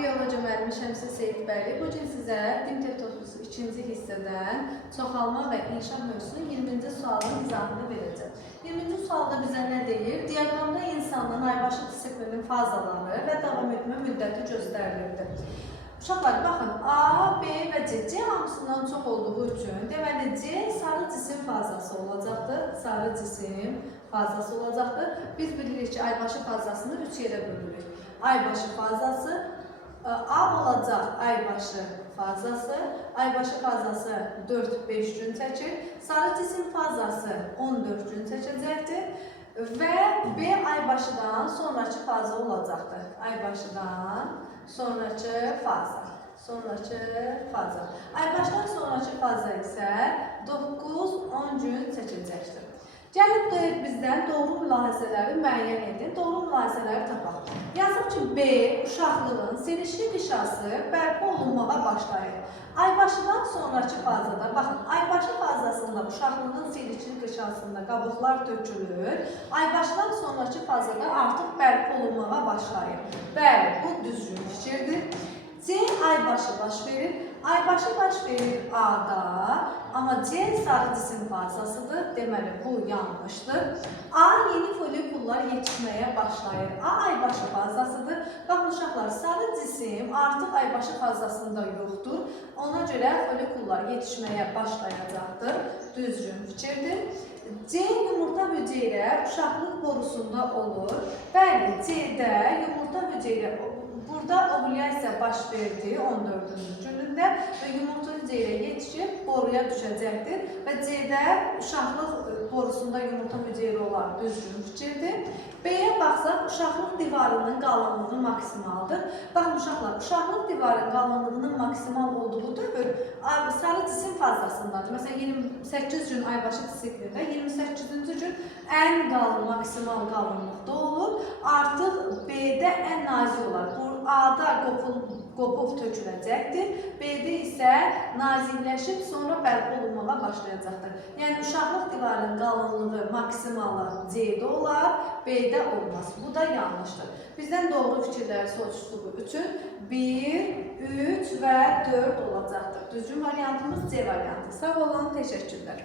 Biyoloji müəllimi Şəmsə Seyidbəyli bu gün sizə Dimtef toplusu 2-ci hissədən çoxalma və inşa mövzusunun 20-ci sualının izahını verəcəm. 20-ci sualda bizə nə deyir? Diaqramda insanın aybaşı disiplinin fazaları və davam etmə müddəti göstərilirdi. Uşaqlar, baxın, A, B və C hamısından çox olduğu üçün, deməli C sarı cisim fazası olacaqdır. Sarı cisim fazası olacaqdır. Biz bilirik ki, aybaşı fazasını 3 yerə bölürük. Aybaşı fazası, A olacaq aybaşı fazası. Aybaşı fazası 4-5 gün çəkir. Sarı cisim fazası 14 gün çəkəcəkdir. Və B aybaşıdan sonraki faza olacaqdır. Aybaşıdan sonraki faza. Aybaşdan sonraki faza isə 9-10 gün çəkəcəkdir. Gəlib bizdən doğru mülahizələri müəyyən edin. Doğru mülahizələri tapaq. Yazıq ki, B uşaqlığın serişli qişası bərpa olunmağa başlayır. Aybaşıdan sonraki fazada, baxın, aybaşı fazasında uşaqlığın serişli qişasında qabıqlar tökülür. Aybaşıdan sonraki fazada artıq bərpa olunmağa başlayır. Bəli, bu düzgün fikirdir. C aybaşı baş verir. Aybaşı baş verir A'da, amma C sarı cisim fazasıdır. Deməli, bu yanlışdır. A yeni folikullar yetişməyə başlayır. A aybaşı fazasıdır. Baxın uşaqlar, sarı cisim artıq aybaşı fazasında yoxdur. Ona görə folikullar yetişməyə başlayacaqdır. Düzgün fikirdir. C yumurta hüceyrə uşaqlıq borusunda olur. Bəli, C'də yumurta hüceyrə burada ovulyasiya baş verdi 14-cü günündə və yumurta hüceyrə yetişib boruya düşəcəkdir və C-də uşaqlıq borusunda yumurta hüceyrə olan düzgün fikirdir. B-yə baxsaq, uşaqlıq divarının qalınlığı maksimaldır. Baxın uşaqlar, uşaqlıq divarının qalınlığının maksimal olduğu dövr sarı cisim fazasındadır. Məsələn, 28 gün aybaşı disiplində 28-ci gün ən qalın, maksimal qalınlıqda olur. Artıq B-də ən nazik olar. A-da qopub töküləcəkdir. B-də isə nazikləşib sonra bərpa olunmağa başlayacaqdır. Yəni, uşaqlıq divarının qalınlığı maksimalı C-də olar, B-də olmaz. Bu da yanlışdır. Bizdən doğru fikirləri soruşduğu üçün 1, 3 və 4 olacaqdır. Düzgün variantımız C variantı. Sağ olun, təşəkkürlər.